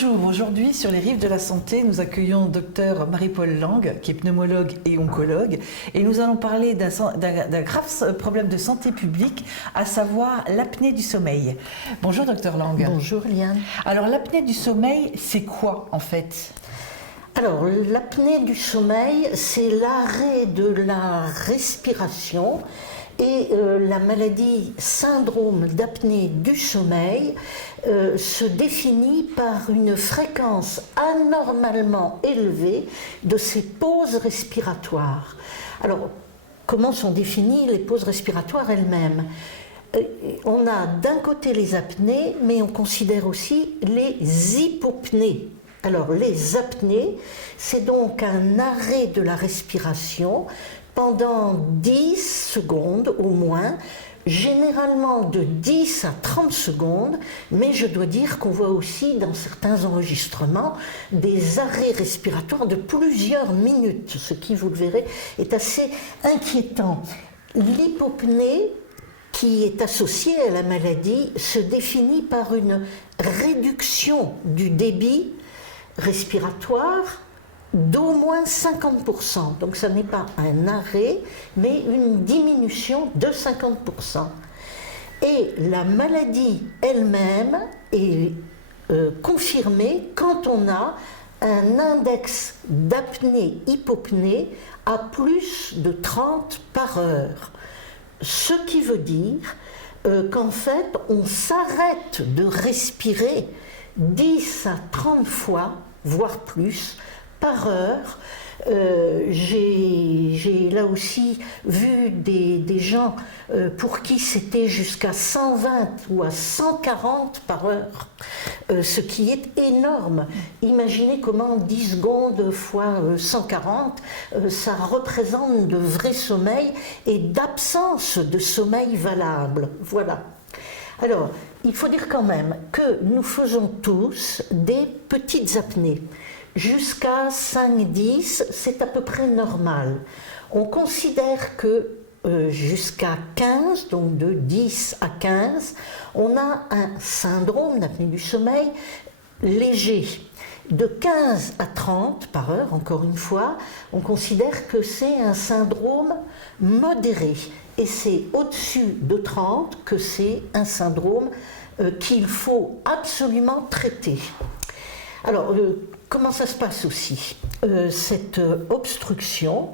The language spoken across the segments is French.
Bonjour, aujourd'hui sur les rives de la santé, nous accueillons Dr Marie-Paule Lang, qui est pneumologue et oncologue, et nous allons parler d'un grave problème de santé publique, à savoir l'apnée du sommeil. Bonjour Dr Lang. Bonjour Liane. Alors l'apnée du sommeil, c'est quoi en fait ? Alors l'apnée du sommeil, c'est l'arrêt de la respiration. Et la maladie syndrome d'apnée du sommeil se définit par une fréquence anormalement élevée de ces pauses respiratoires. Alors, comment sont définies les pauses respiratoires elles-mêmes ? On a d'un côté les apnées, mais on considère aussi les hypopnées. Alors, les apnées, c'est donc un arrêt de la respiration pendant 10 secondes au moins, généralement de 10 à 30 secondes, mais je dois dire qu'on voit aussi dans certains enregistrements des arrêts respiratoires de plusieurs minutes, ce qui, vous le verrez, est assez inquiétant. L'hypopnée, qui est associée à la maladie, se définit par une réduction du débit respiratoire d'au moins 50%. Donc ça n'est pas un arrêt, mais une diminution de 50%. Et la maladie elle-même est confirmée quand on a un index d'apnée-hypopnée à plus de 30 par heure. Ce qui veut dire qu'en fait, on s'arrête de respirer 10 à 30 fois, voire plus, par heure. J'ai là aussi vu des gens pour qui c'était jusqu'à 120 ou à 140 par heure, ce qui est énorme. Imaginez comment 10 secondes fois 140, ça représente de vrai sommeil et d'absence de sommeil valable. Voilà. Alors, il faut dire quand même que nous faisons tous des petites apnées. Jusqu'à 5-10, c'est à peu près normal. On considère que jusqu'à 15, donc de 10 à 15, on a un syndrome d'apnée du sommeil léger. De 15 à 30 par heure, encore une fois, on considère que c'est un syndrome modéré. Et c'est au-dessus de 30 que c'est un syndrome qu'il faut absolument traiter. Alors, comment ça se passe aussi ? Cette obstruction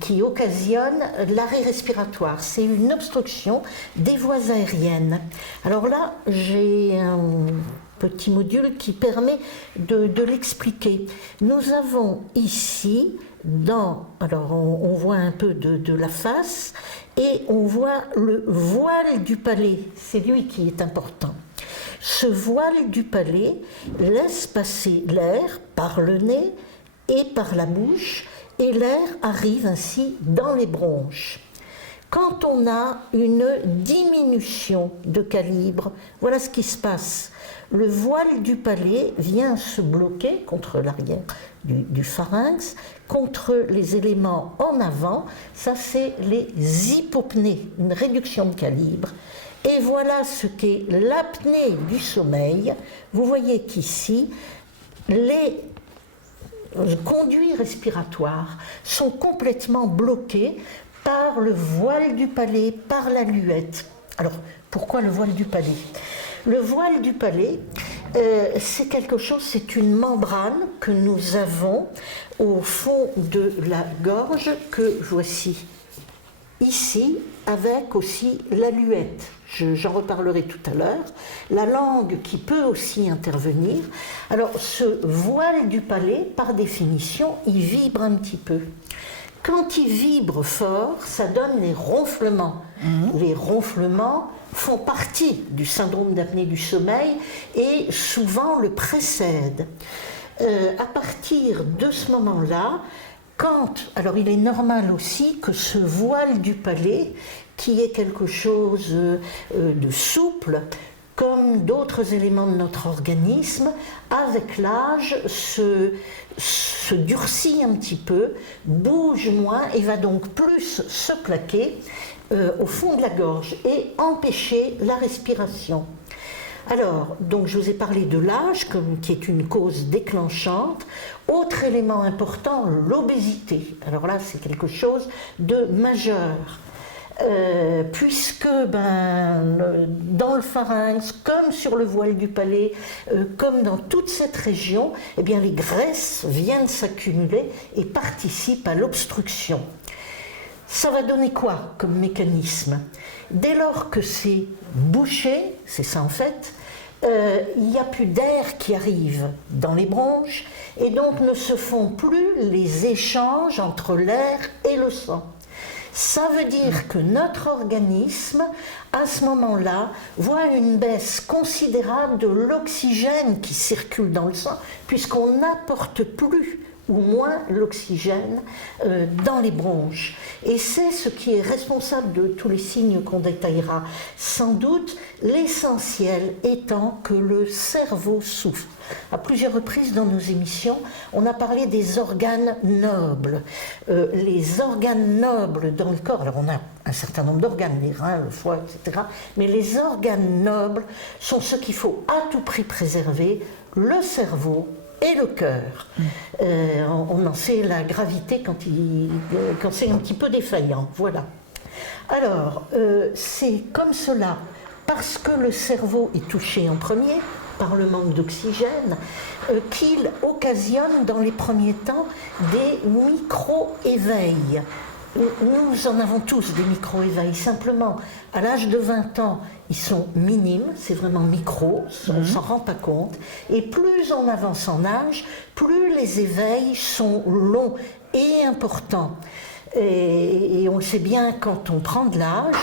qui occasionne l'arrêt respiratoire, c'est une obstruction des voies aériennes. Alors là, j'ai un petit module qui permet de l'expliquer. Nous avons ici, alors on voit un peu de la face, et on voit le voile du palais, c'est lui qui est important. Ce voile du palais laisse passer l'air par le nez et par la bouche, et l'air arrive ainsi dans les bronches. Quand on a une diminution de calibre, voilà ce qui se passe. Le voile du palais vient se bloquer contre l'arrière du pharynx, contre les éléments en avant, ça c'est les hypopnées, une réduction de calibre. Et voilà ce qu'est l'apnée du sommeil. Vous voyez qu'ici, les conduits respiratoires sont complètement bloqués par le voile du palais, par la luette. Alors, pourquoi le voile du palais ? Le voile du palais, c'est quelque chose, c'est une membrane que nous avons au fond de la gorge, que voici ici, avec aussi la luette. J'en reparlerai tout à l'heure. La langue qui peut aussi intervenir. Alors, ce voile du palais, par définition, il vibre un petit peu. Quand il vibre fort, ça donne les ronflements. Les ronflements font partie du syndrome d'apnée du sommeil et souvent le précèdent. À partir de ce moment-là, alors il est normal aussi que ce voile du palais, qui est quelque chose de souple, comme d'autres éléments de notre organisme, avec l'âge se durcit un petit peu, bouge moins et va donc plus se plaquer au fond de la gorge et empêcher la respiration. Alors, donc je vous ai parlé de l'âge qui est une cause déclenchante. Autre élément important, l'obésité. Alors là, c'est quelque chose de majeur. Puisque dans le pharynx, comme sur le voile du palais, comme dans toute cette région, eh bien, les graisses viennent s'accumuler et participent à l'obstruction. Ça va donner quoi comme mécanisme? Dès lors que c'est bouché, c'est ça en fait, il n'y a plus d'air qui arrive dans les bronches et donc ne se font plus les échanges entre l'air et le sang. Ça veut dire que notre organisme, à ce moment-là, voit une baisse considérable de l'oxygène qui circule dans le sang, puisqu'on n'apporte plus ou moins l'oxygène dans les bronches. Et c'est ce qui est responsable de tous les signes qu'on détaillera sans doute, l'essentiel étant que le cerveau souffre. À plusieurs reprises dans nos émissions, on a parlé des organes nobles. Les organes nobles dans le corps, alors on a un certain nombre d'organes, les reins, le foie, etc. Mais les organes nobles sont ceux qu'il faut à tout prix préserver, le cerveau et le cœur. On en sait la gravité quand c'est un petit peu défaillant. Voilà. Alors, c'est comme cela, parce que le cerveau est touché en premier par le manque d'oxygène, qu'il occasionne dans les premiers temps des micro-éveils. Nous en avons tous des micro-éveils, simplement à l'âge de 20 ans, ils sont minimes, c'est vraiment micro, on ne s'en rend pas compte, et plus on avance en âge, plus les éveils sont longs et importants. Et on le sait bien, quand on prend de l'âge,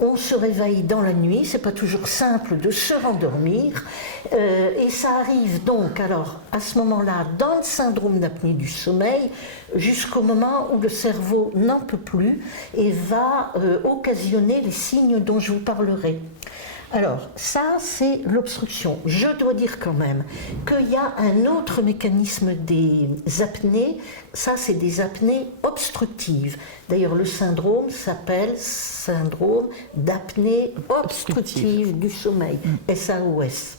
on se réveille dans la nuit, c'est pas toujours simple de se rendormir, et ça arrive donc alors à ce moment-là dans le syndrome d'apnée du sommeil jusqu'au moment où le cerveau n'en peut plus et va occasionner les signes dont je vous parlerai. Alors, ça, c'est l'obstruction. Je dois dire quand même qu'il y a un autre mécanisme des apnées. Ça, c'est des apnées obstructives. D'ailleurs, le syndrome s'appelle syndrome d'apnée obstructive du sommeil, SAOS.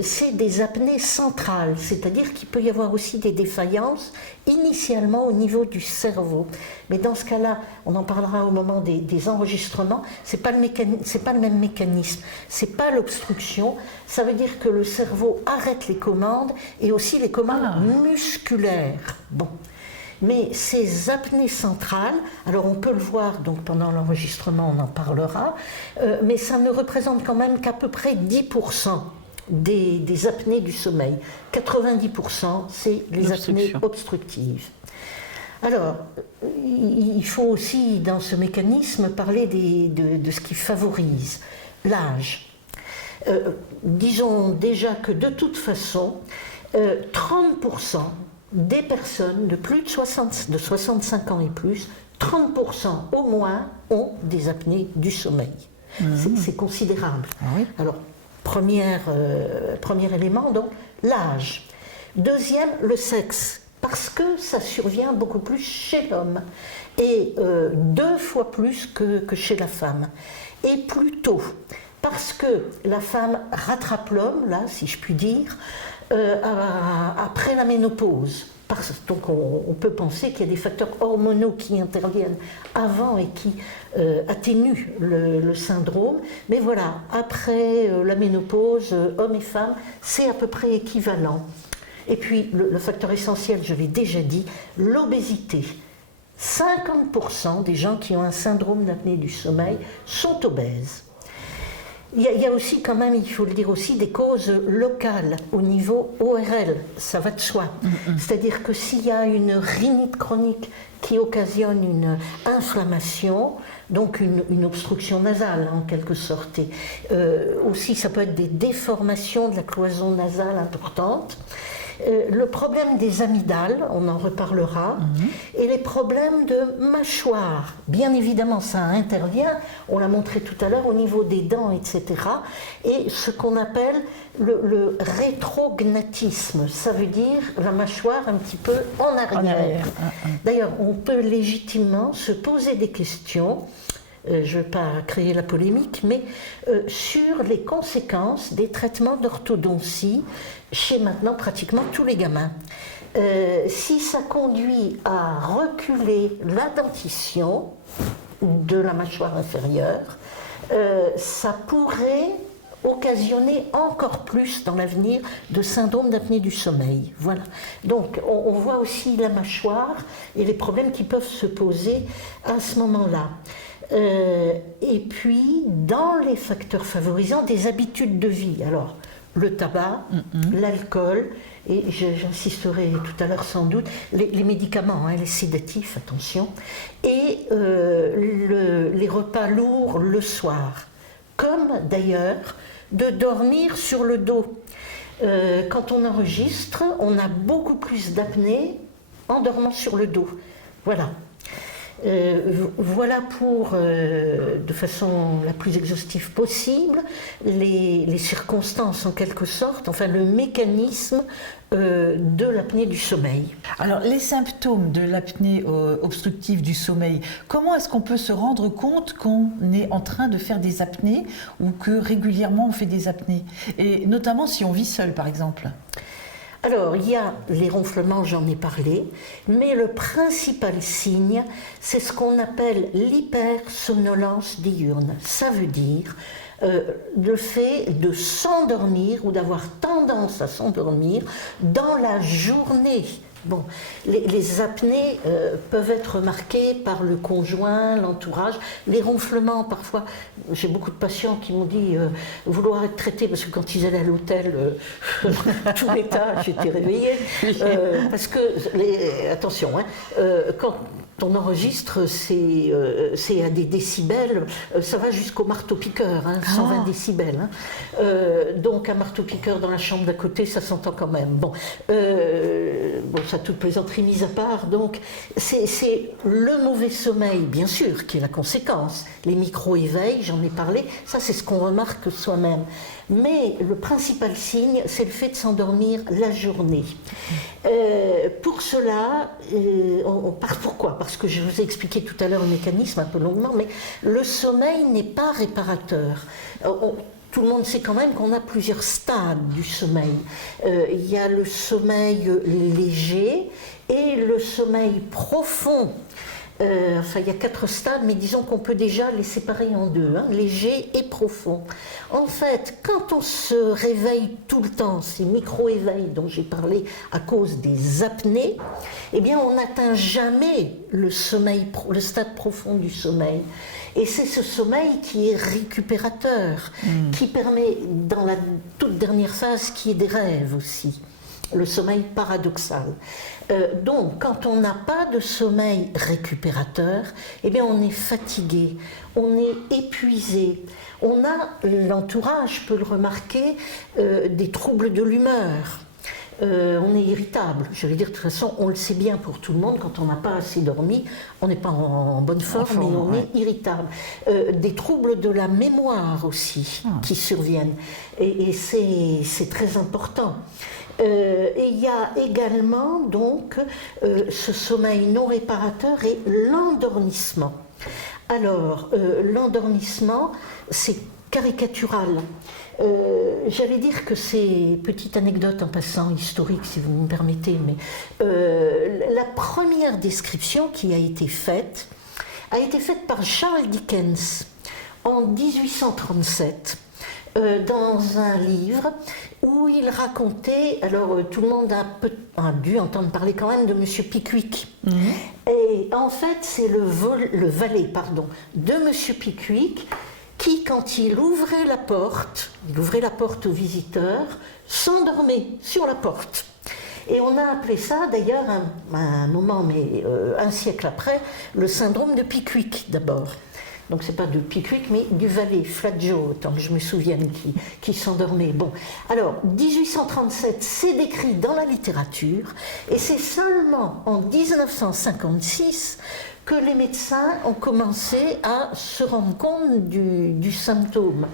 C'est des apnées centrales, c'est-à-dire qu'il peut y avoir aussi des défaillances initialement au niveau du cerveau. Mais dans ce cas-là, on en parlera au moment des enregistrements, c'est pas le même mécanisme, c'est pas l'obstruction, ça veut dire que le cerveau arrête les commandes et aussi les commandes musculaires. Bon. Mais ces apnées centrales, alors on peut le voir donc pendant l'enregistrement, on en parlera, mais ça ne représente quand même qu'à peu près 10% des apnées du sommeil. 90%, c'est les apnées obstructives. Alors, il faut aussi dans ce mécanisme parler de ce qui favorise l'âge. Disons déjà que de toute façon, 30% des personnes de plus de 65 ans et plus, 30% au moins ont des apnées du sommeil. C'est considérable. Ah oui. Alors, premier élément, donc, l'âge. Deuxième, le sexe, parce que ça survient beaucoup plus chez l'homme, et 2 fois plus que chez la femme. Et plus tôt, parce que la femme rattrape l'homme, là, si je puis dire, après la ménopause. Donc on peut penser qu'il y a des facteurs hormonaux qui interviennent avant et qui atténuent le syndrome. Mais voilà, après la ménopause, hommes et femmes, c'est à peu près équivalent. Et puis le facteur essentiel, je l'ai déjà dit, l'obésité. 50% des gens qui ont un syndrome d'apnée du sommeil sont obèses. Il y a aussi quand même, il faut le dire aussi, des causes locales au niveau ORL, ça va de soi. C'est-à-dire que s'il y a une rhinite chronique qui occasionne une inflammation, donc une obstruction nasale en quelque sorte, et aussi ça peut être des déformations de la cloison nasale importantes. Le problème des amygdales, on en reparlera, et les problèmes de mâchoire. Bien évidemment, ça intervient, on l'a montré tout à l'heure, au niveau des dents, etc. Et ce qu'on appelle le rétrognatisme, ça veut dire la mâchoire un petit peu en arrière. D'ailleurs, on peut légitimement se poser des questions. je ne veux pas créer la polémique, mais sur les conséquences des traitements d'orthodontie chez maintenant pratiquement tous les gamins. Si ça conduit à reculer la dentition de la mâchoire inférieure, ça pourrait occasionner encore plus dans l'avenir de syndrome d'apnée du sommeil. Voilà. Donc on voit aussi la mâchoire et les problèmes qui peuvent se poser à ce moment-là. Et puis, dans les facteurs favorisants, des habitudes de vie. Alors, le tabac, l'alcool, et j'insisterai tout à l'heure sans doute, les médicaments, les sédatifs, attention, et les repas lourds le soir. Comme d'ailleurs de dormir sur le dos. Quand on enregistre, on a beaucoup plus d'apnée en dormant sur le dos. Voilà. Voilà pour, de façon la plus exhaustive possible, les circonstances en quelque sorte, enfin le mécanisme de l'apnée du sommeil. Alors les symptômes de l'apnée obstructive du sommeil, comment est-ce qu'on peut se rendre compte qu'on est en train de faire des apnées ou que régulièrement on fait des apnées? Et notamment si on vit seul par exemple. Alors, il y a les ronflements, j'en ai parlé, mais le principal signe, c'est ce qu'on appelle l'hypersomnolence diurne. Ça veut dire le fait de s'endormir ou d'avoir tendance à s'endormir dans la journée. Bon, les apnées peuvent être marquées par le conjoint, l'entourage, les ronflements parfois. J'ai beaucoup de patients qui m'ont dit vouloir être traités parce que quand ils allaient à l'hôtel, tout l'étage était réveillé. Parce que, attention, quand on enregistre, c'est à des décibels, ça va jusqu'au marteau-piqueur, 120 décibels. Donc un marteau-piqueur dans la chambre d'à côté, ça s'entend quand même. Bon, ça toute plaisanterie mise à part, donc c'est le mauvais sommeil, bien sûr, qui est la conséquence. Les micro-éveils, j'en ai parlé, ça c'est ce qu'on remarque soi-même. Mais le principal signe, c'est le fait de s'endormir la journée. Pour cela, pourquoi? Parce que je vous ai expliqué tout à l'heure le mécanisme un peu longuement, mais le sommeil n'est pas réparateur. Tout le monde sait quand même qu'on a plusieurs stades du sommeil. Il y a le sommeil léger et le sommeil profond. Il y a 4 stades, mais disons qu'on peut déjà les séparer en 2, léger et profond. En fait, quand on se réveille tout le temps, ces micro-éveils dont j'ai parlé à cause des apnées, eh bien on n'atteint jamais le stade profond du sommeil. Et c'est ce sommeil qui est récupérateur, qui permet, dans la toute dernière phase, qu'il y ait des rêves aussi. Le sommeil paradoxal. Donc, quand on n'a pas de sommeil récupérateur, eh bien, on est fatigué, on est épuisé. On a, l'entourage peut le remarquer, des troubles de l'humeur. On est irritable. Je vais dire, de toute façon, on le sait bien pour tout le monde, quand on n'a pas assez dormi, on n'est pas en bonne forme, mais on est irritable. Des troubles de la mémoire aussi qui surviennent. Et c'est très important. Et il y a également donc ce sommeil non réparateur et l'endormissement. Alors, l'endormissement, c'est caricatural. J'allais dire que c'est, petite anecdote en passant, historique si vous me permettez, mais la première description qui a été faite par Charles Dickens en 1837. Dans un livre où il racontait, alors tout le monde a dû entendre parler quand même de Monsieur Pickwick. Et en fait, c'est le valet de Monsieur Pickwick qui, quand il ouvrait la porte aux visiteurs, s'endormait sur la porte. Et on a appelé ça, d'ailleurs, à un moment, mais un siècle après, le syndrome de Pickwick d'abord. Donc c'est pas de Pickwick, mais du valet, Flat Joe, tant que je me souvienne, qui s'endormait. Bon, alors 1837, c'est décrit dans la littérature, et c'est seulement en 1956 que les médecins ont commencé à se rendre compte du symptôme.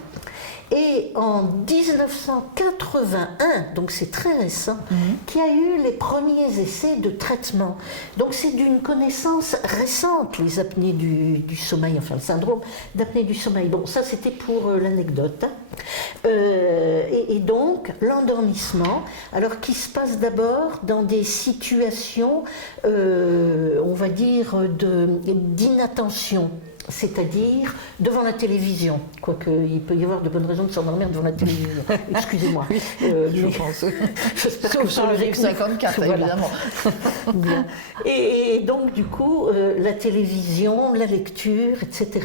Et en 1981, donc c'est très récent, qu'il y a eu les premiers essais de traitement. Donc c'est d'une connaissance récente, les apnées du sommeil, enfin le syndrome d'apnée du sommeil. Bon, ça c'était pour l'anecdote. Et donc l'endormissement, alors qui se passe d'abord dans des situations, on va dire, d'inattention. C'est-à-dire devant la télévision, quoique il peut y avoir de bonnes raisons de s'endormir devant la télévision. Excusez-moi. Je pense. Sauf sur le RIF 54, voilà. Évidemment. Bien. Et donc, du coup, la télévision, la lecture, etc.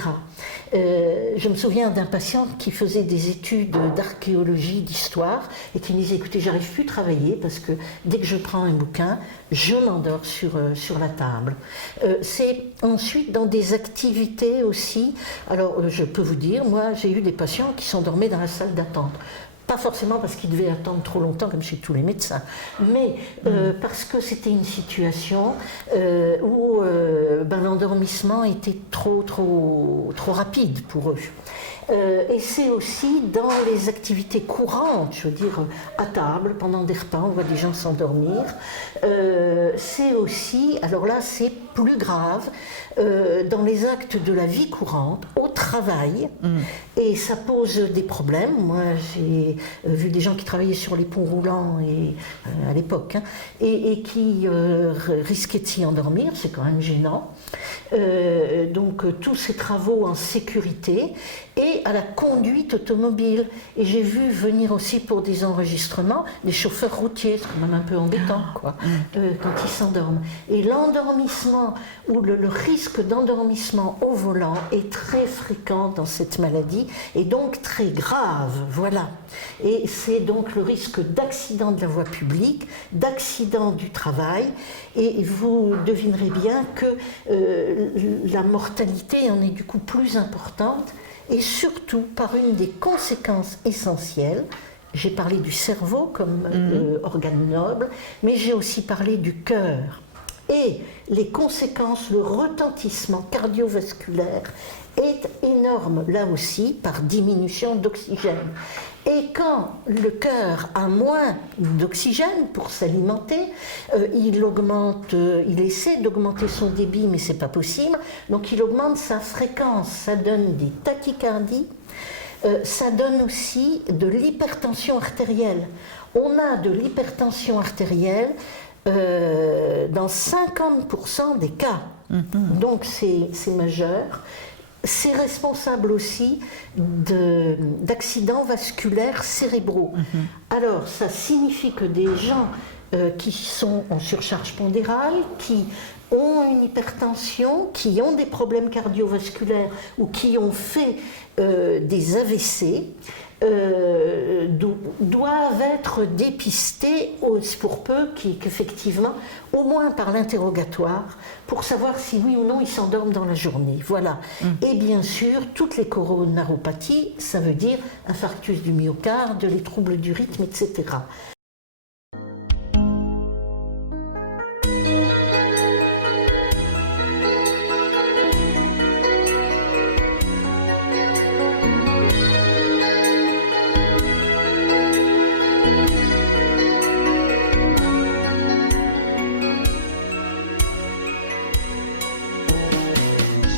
Je me souviens d'un patient qui faisait des études d'archéologie, d'histoire, et qui me disait, écoutez, j'arrive plus à travailler parce que dès que je prends un bouquin, je m'endors sur la table. C'est ensuite dans des activités aussi. Alors, je peux vous dire, moi, j'ai eu des patients qui s'endormaient dans la salle d'attente. Pas forcément parce qu'ils devaient attendre trop longtemps, comme chez tous les médecins, mais parce que c'était une situation où l'endormissement était trop rapide pour eux. Et c'est aussi dans les activités courantes, je veux dire, à table, pendant des repas, on voit des gens s'endormir. C'est aussi, alors là c'est plus grave, dans les actes de la vie courante, au travail, et ça pose des problèmes. Moi j'ai vu des gens qui travaillaient sur les ponts roulants à l'époque, et qui risquaient de s'y endormir, c'est quand même gênant. Donc tous ces travaux en sécurité et à la conduite automobile. Et j'ai vu venir aussi pour des enregistrements des chauffeurs routiers, c'est quand même un peu embêtant quoi, quand ils s'endorment. Et l'endormissement ou le risque d'endormissement au volant est très fréquent dans cette maladie et donc très grave, voilà. Et c'est donc le risque d'accident de la voie publique, d'accident du travail, et vous devinerez bien que la mortalité en est du coup plus importante, et surtout par une des conséquences essentielles. J'ai parlé du cerveau comme organe noble, mais j'ai aussi parlé du cœur. Et les conséquences, le retentissement cardiovasculaire est énorme, là aussi, par diminution d'oxygène. Et quand le cœur a moins d'oxygène pour s'alimenter, il essaie d'augmenter son débit, mais c'est pas possible, donc il augmente sa fréquence, ça donne des tachycardies, ça donne aussi de l'hypertension artérielle. On a de l'hypertension artérielle dans 50% des cas, donc c'est majeur. C'est responsable aussi d'accidents vasculaires cérébraux. Alors, ça signifie que des gens qui sont en surcharge pondérale, qui ont une hypertension, qui ont des problèmes cardiovasculaires ou qui ont fait des AVC, doivent être dépistés pour peu qu'effectivement, au moins par l'interrogatoire, pour savoir si oui ou non ils s'endorment dans la journée. Voilà. Et bien sûr, toutes les coronaropathies, ça veut dire infarctus du myocarde, les troubles du rythme, etc.